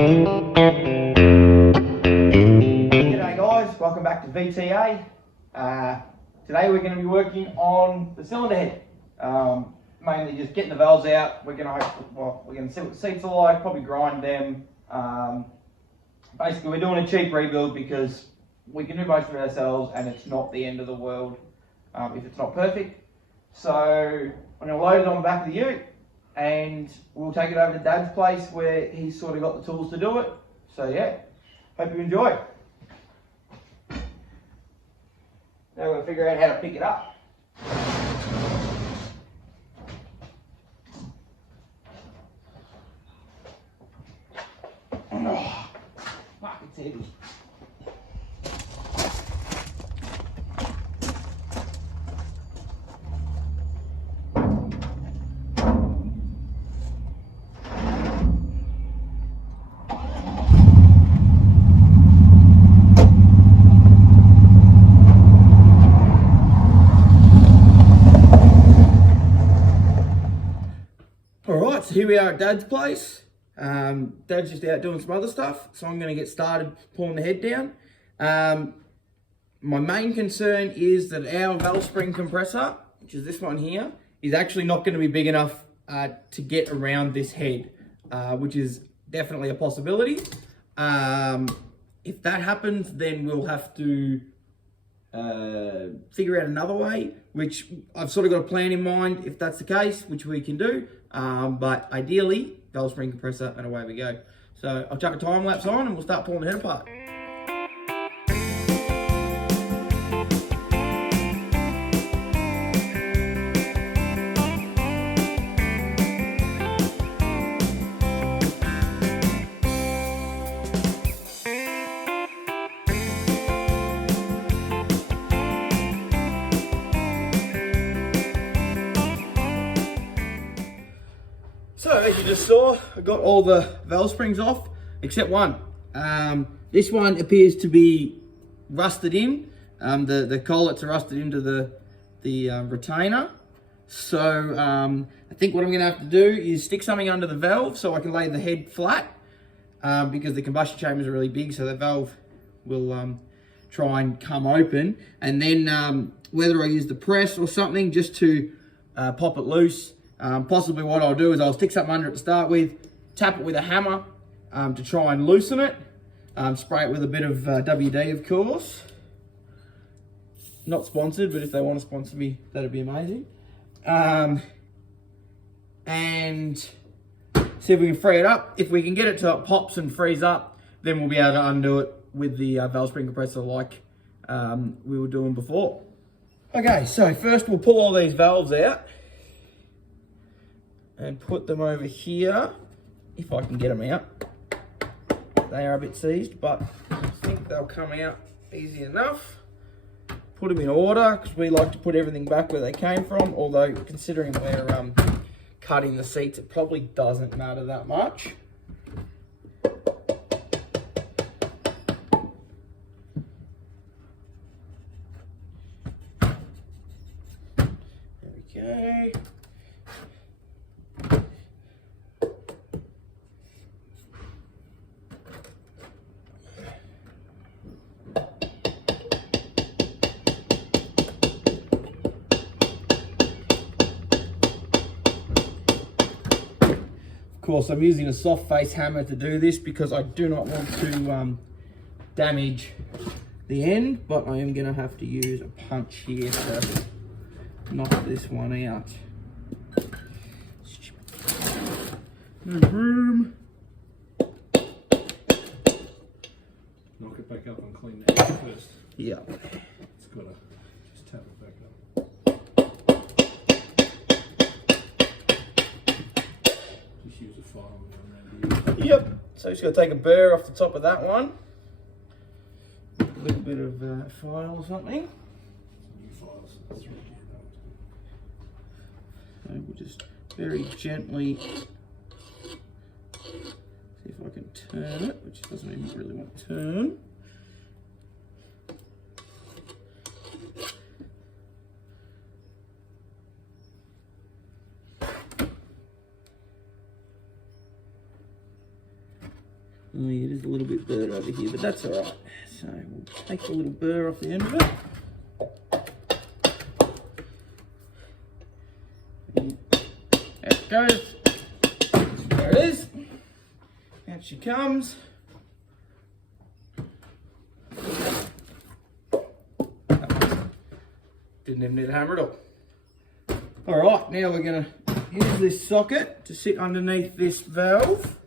G'day guys, welcome back to VTA. Today we're going to be working on the cylinder head. Mainly just getting the valves out. We're going to see what the seats are like, probably grind them. Basically we're doing a cheap rebuild because we can do most of it ourselves and it's not the end of the world if it's not perfect. So I'm going to load it on the back of the ute and we'll take it over to Dad's place where he's sort of got the tools to do it. So yeah, hope you enjoy. Now we're going to figure out how to pick it up. Oh, fuck, it's heavy. Alright, so here we are at Dad's place. Dad's just out doing some other stuff, so I'm going to get started pulling the head down. My main concern is that our valve spring compressor, which is this one here, is actually not going to be big enough to get around this head, which is definitely a possibility. If that happens, then we'll have to figure out another way, which I've sort of got a plan in mind if that's the case, which we can do. But ideally, valve spring compressor and away we go. So I'll chuck a time lapse on and we'll start pulling the head apart. So as you just saw, I got all the valve springs off except one. This one appears to be rusted in. The collets are rusted into the retainer. So I think what I'm going to have to do is stick something under the valve so I can lay the head flat, because the combustion chambers are really big, so the valve will try and come open. And then whether I use the press or something just to pop it loose. Possibly what I'll do is I'll stick something under it to start with, tap it with a hammer to try and loosen it, spray it with a bit of WD, of course. Not sponsored, but if they want to sponsor me, that'd be amazing. And see if we can free it up. If we can get it to pops and freeze up, then we'll be able to undo it with the valve spring compressor like we were doing before. Okay, so first we'll pull all these valves out and put them over here, if I can get them out. They are a bit seized, but I think they'll come out easy enough. Put them in order, because we like to put everything back where they came from, although considering we're cutting the seats, it probably doesn't matter that much. There we go. Of course, I'm using a soft face hammer to do this because I do not want to damage the end, but I am going to have to use a punch here to knock this one out. No room. Knock it back up and clean that first. Yeah. It's got to just tap it back up. Just use a file around here. Yep. So just got to take a burr off the top of that one. A little bit of file or something. Some new files. That's right. So we'll just very gently see if I can turn it, which it doesn't even really want to turn. Oh yeah, there's a little bit burred over here, but that's all right. So we'll take the little burr off the end of it. And there it goes. There it is. Out she comes. Didn't even need a hammer at all. All right, now we're gonna use this socket to sit underneath this valve.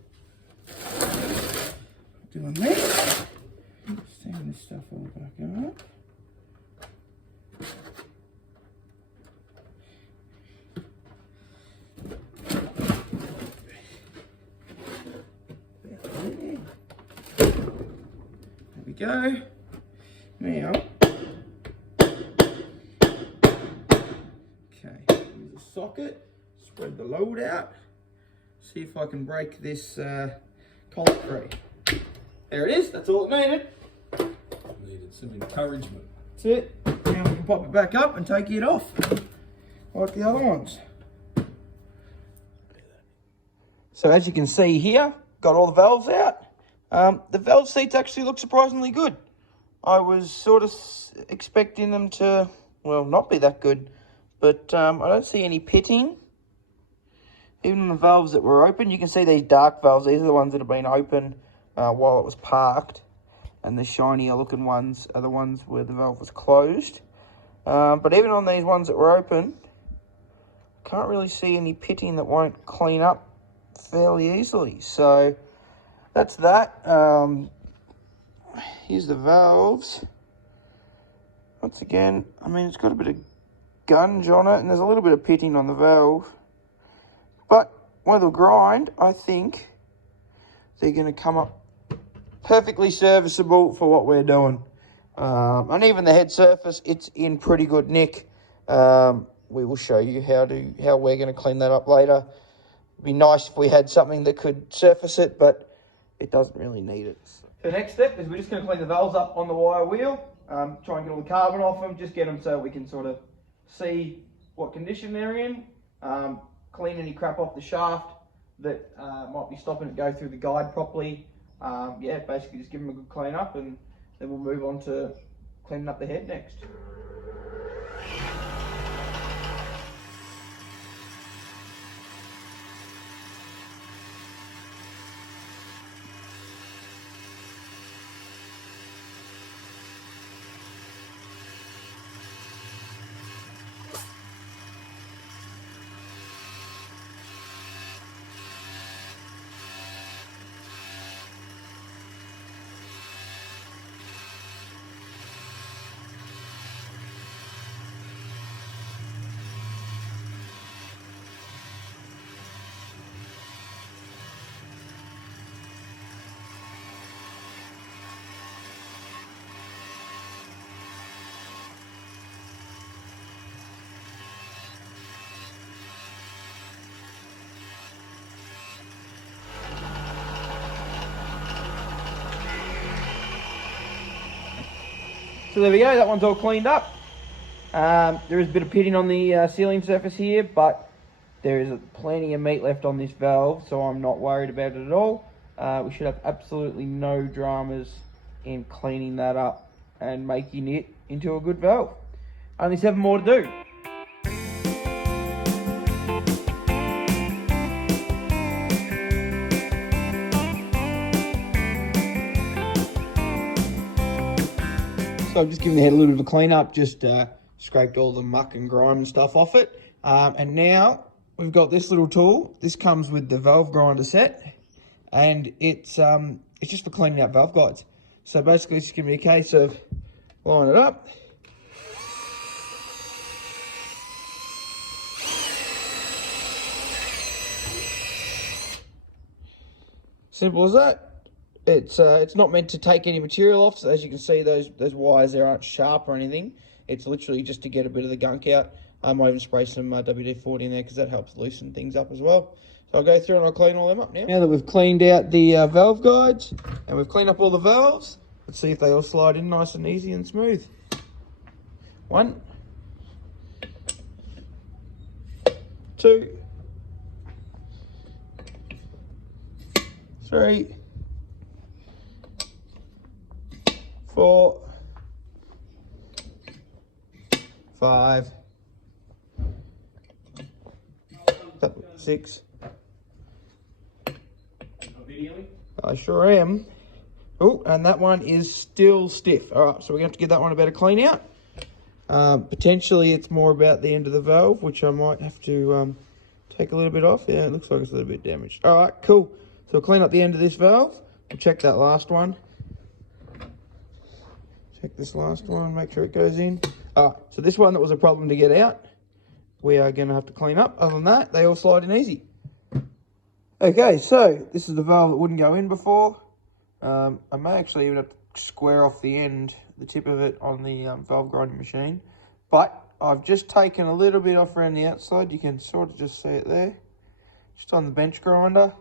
Doing this. Stand this stuff all back up. There we go. Now, okay, use a socket, spread the load out, see if I can break this collet free. There it is, that's all it needed. Needed some encouragement. That's it. Now we can pop it back up and take it off, like the other ones. So as you can see here, got all the valves out. The valve seats actually look surprisingly good. I was sort of expecting them to, well, not be that good, but I don't see any pitting. Even on the valves that were open, you can see these dark valves. These are the ones that have been open while it was parked, and the shinier looking ones are the ones where the valve was closed. But even on these ones that were open, can't really see any pitting that won't clean up fairly easily. So that's that. Here's the valves. Once again, I mean, it's got a bit of gunge on it, and there's a little bit of pitting on the valve. But with a grind, I think they're going to come up perfectly serviceable for what we're doing. And even the head surface, it's in pretty good nick. We will show you how we're going to clean that up later. It'd be nice if we had something that could surface it, but it doesn't really need it. The next step is we're just going to clean the valves up on the wire wheel. Try and get all the carbon off them, just get them so we can sort of see what condition they're in. Clean any crap off the shaft that might be stopping it go through the guide properly. Yeah, basically just give them a good clean up, and then we'll move on to cleaning up the head next. So there we go, that one's all cleaned up. There is a bit of pitting on the sealing surface here, but there is plenty of meat left on this valve, so I'm not worried about it at all. We should have absolutely no dramas in cleaning that up and making it into a good valve. Only 7 more to do. So I've just given the head a little bit of a clean up, just scraped all the muck and grime and stuff off it. And now we've got this little tool. This comes with the valve grinder set, and it's just for cleaning out valve guides. So basically it's going to be a case of line it up. Simple as that. It's not meant to take any material off, so as you can see, those wires there aren't sharp or anything. It's literally just to get a bit of the gunk out. I might even spray some WD-40 in there because that helps loosen things up as well. So I'll go through and I'll clean all them up now. Now that we've cleaned out the valve guides and we've cleaned up all the valves, let's see if they all slide in nice and easy and smooth. 1, 2, 3, 4, 5, 6. I sure am. Oh, and that one is still stiff. All right, so we're going to have to give that one a better clean out. Potentially it's more about the end of the valve, which I might have to take a little bit off. Yeah, it looks like it's a little bit damaged. All right, cool. So we'll clean up the end of this valve. We'll check that last one. Check this last one, make sure it goes in. All right, so this one that was a problem to get out, we are going to have to clean up. Other than that, they all slide in easy. Okay, so this is the valve that wouldn't go in before. I may actually even have to square off the end, the tip of it on the valve grinding machine. But I've just taken a little bit off around the outside. You can sort of just see it there. Just on the bench grinder.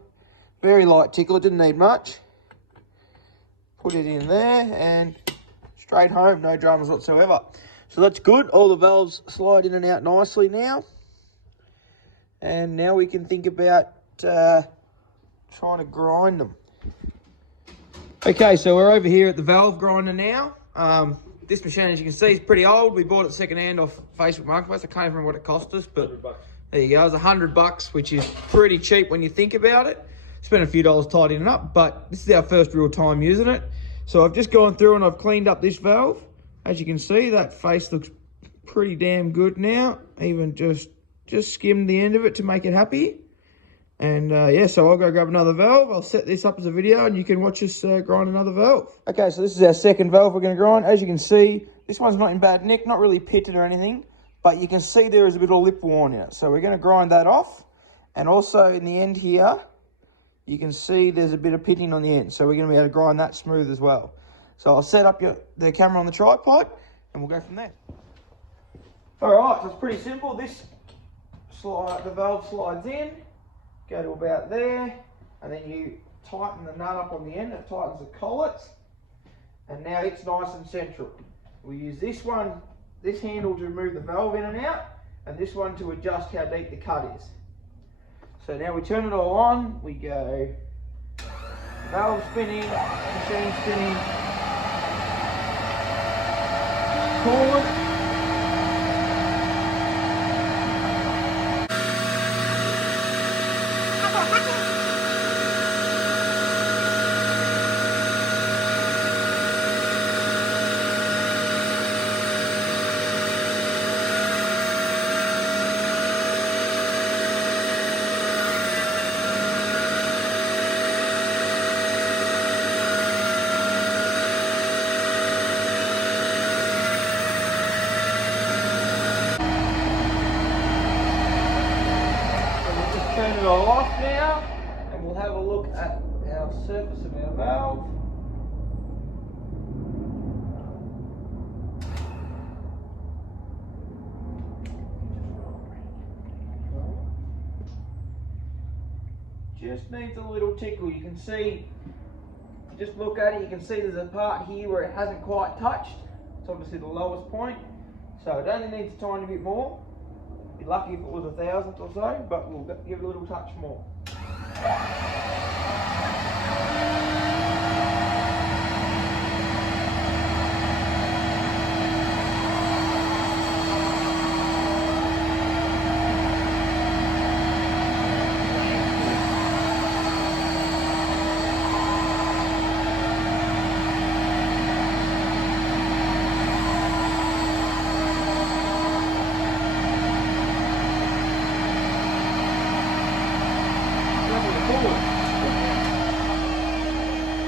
Very light tickle, it didn't need much. Put it in there and straight home, no dramas whatsoever. So that's good. All the valves slide in and out nicely now. And now we can think about trying to grind them. Okay, so we're over here at the valve grinder now. This machine, as you can see, is pretty old. We bought it second-hand off Facebook Marketplace. I can't even remember what it cost us, but there you go. It was $100, which is pretty cheap when you think about it. Spent a few dollars tidying it up, but this is our first real time using it. So I've just gone through and I've cleaned up this valve. As you can see, that face looks pretty damn good now. Even just skimmed the end of it to make it happy. And yeah, so I'll go grab another valve. I'll set this up as a video and you can watch us grind another valve. Okay, so this is our second valve we're going to grind. As you can see, this one's not in bad nick, not really pitted or anything, but you can see there is a bit of lip worn in it. So we're going to grind that off. And also in the end here, you can see there's a bit of pitting on the end. So we're going to be able to grind that smooth as well. So I'll set up the camera on the tripod and we'll go from there. All right, so it's pretty simple. The valve slides in. Go to about there, and then you tighten the nut up on the end. It tightens the collets, and now it's nice and central. We use this handle to remove the valve in and out, and this one to adjust how deep the cut is. So now we turn it all on. We go valve spinning, machine spinning, coolant. Turn it all off now, and we'll have a look at our surface of our valve. Just needs a little tickle. You can see, just look at it, you can see there's a part here where it hasn't quite touched. It's obviously the lowest point, so it only needs a tiny bit more. Be lucky if it was 1,000th or so, but we'll give it a little touch more.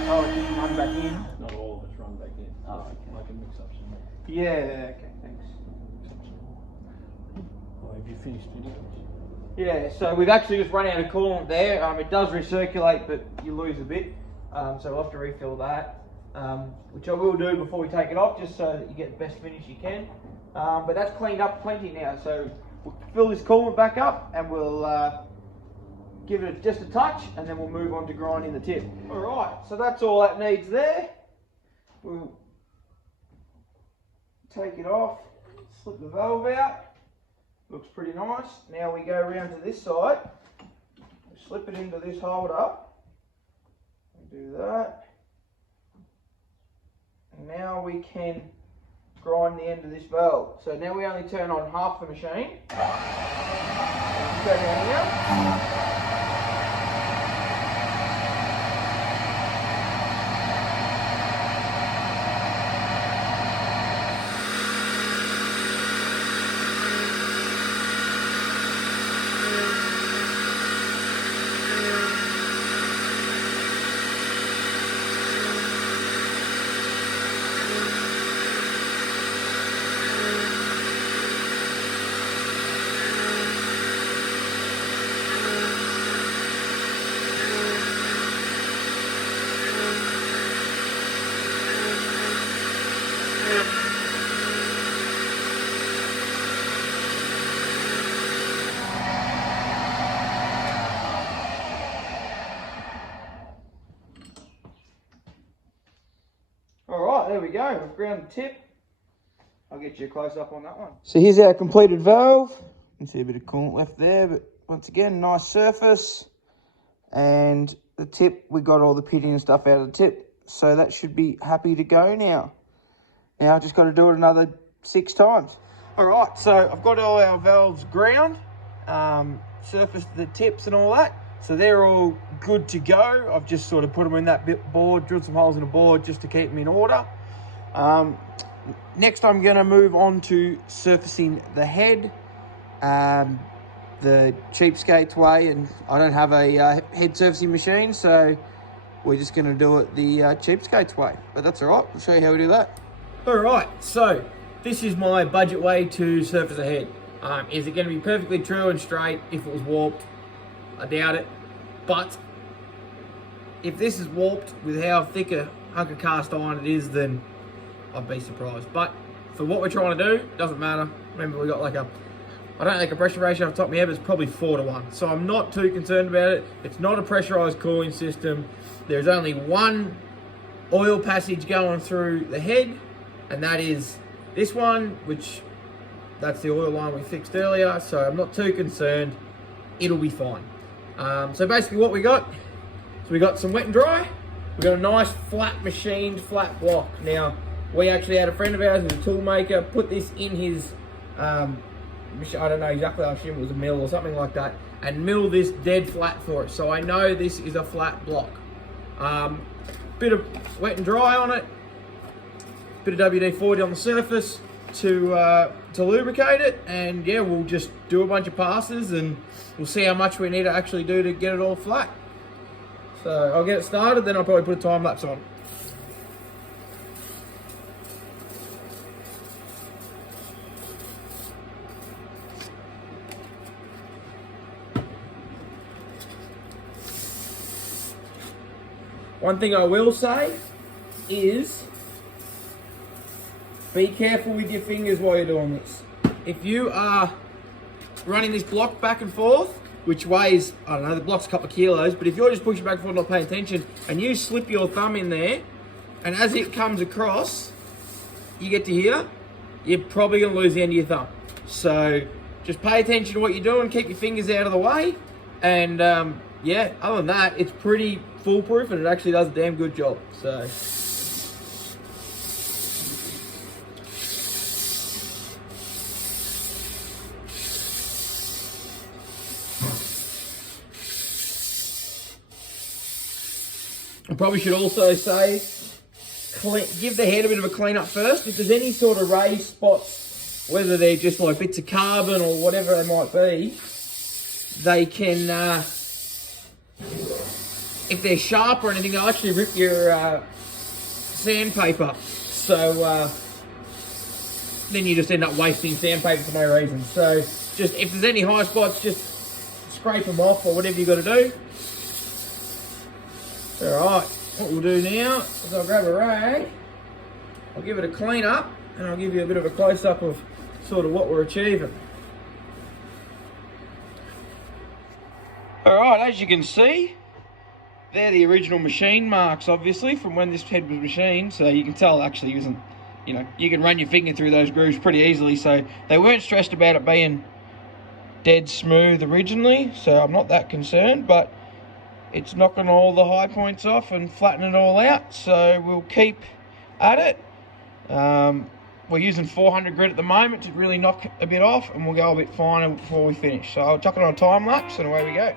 Oh, it didn't run back in? Not all of it's run back in. Oh, okay. Like a mix-up somewhere. Yeah, okay, thanks. Oh, have you finished videos? Yeah, so we've actually just run out of coolant there. It does recirculate, but you lose a bit. So we'll have to refill that, which I will do before we take it off, just so that you get the best finish you can. But that's cleaned up plenty now, so we'll fill this coolant back up and we'll give it just a touch, and then we'll move on to grinding the tip. All right, so that's all that needs there. We'll take it off, slip the valve out. Looks pretty nice. Now we go around to this side, slip it into this holder, do that. And now now we can grind the end of this valve. So now we only turn on half the machine. Go down here. Alright, there we go. I've ground the tip. I'll get you a close up on that one. So here's our completed valve. You can see a bit of coolant left there, but once again, nice surface. And the tip, we got all the pitting and stuff out of the tip. So that should be happy to go now. Now I've just got to do it another 6 times. Alright, so I've got all our valves ground, surfaced the tips and all that. So they're all good to go. I've just sort of put them in that board, drilled some holes in the board just to keep them in order. Next I'm going to move on to surfacing the head, the cheapskate's way, and I don't have a head surfacing machine, so we're just going to do it the cheapskate's way. But that's alright, I'll show you how we do that. Alright, so this is my budget way to surface a head. Is it going to be perfectly true and straight if it was warped? I doubt it, but if this is warped with how thick a hunk of cast iron it is, then I'd be surprised. But for what we're trying to do, it doesn't matter. Remember, we got like I don't think a pressure ratio off the top of my head, but it's probably 4 to 1. So I'm not too concerned about it. It's not a pressurized cooling system. There's only one oil passage going through the head, and that is this one, which that's the oil line we fixed earlier. So I'm not too concerned. It'll be fine. So basically what we got, so we got some wet and dry. We got a nice flat machined flat block. Now, we actually had a friend of ours who's a tool maker put this in his, I don't know exactly, I assume it was a mill or something like that, and mill this dead flat for us. So I know this is a flat block. Bit of wet and dry on it, bit of WD-40 on the surface to lubricate it, and yeah, we'll just do a bunch of passes and we'll see how much we need to actually do to get it all flat. So I'll get it started, then I'll probably put a time lapse on. One thing I will say is be careful with your fingers while you're doing this. If you are running this block back and forth, which weighs, I don't know, the block's a couple of kilos, but if you're just pushing back and forth not paying attention, and you slip your thumb in there, and as it comes across, you get to here, you're probably going to lose the end of your thumb. So just pay attention to what you're doing, keep your fingers out of the way, and yeah, other than that, it's pretty foolproof, and it actually does a damn good job. So I probably should also say, give the head a bit of a clean up first. If there's any sort of raised spots, whether they're just like bits of carbon or whatever they might be, they can, if they're sharp or anything, they'll actually rip your sandpaper. So then you just end up wasting sandpaper for no reason. So just, if there's any high spots, just scrape them off or whatever you got to do. Alright, what we'll do now is I'll grab a rag, I'll give it a clean up, and I'll give you a bit of a close up of sort of what we're achieving. Alright, as you can see, they're the original machine marks, obviously, from when this head was machined, so you can tell actually isn't, you know, you can run your finger through those grooves pretty easily, so they weren't stressed about it being dead smooth originally, so I'm not that concerned, but it's knocking all the high points off and flattening it all out, so we'll keep at it. We're using 400 grit at the moment to really knock a bit off, and we'll go a bit finer before we finish. So I'll chuck it on a time lapse and away we go.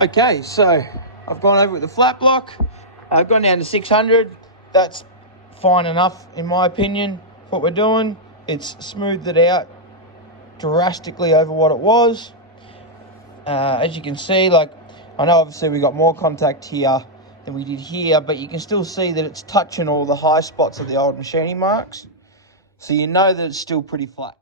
Okay, so I've gone over with the flat block. I've gone down to 600. That's fine enough, in my opinion, what we're doing. It's smoothed it out drastically over what it was. As you can see, like, I know obviously we got more contact here than we did here, but you can still see that it's touching all the high spots of the old machining marks. So you know that it's still pretty flat.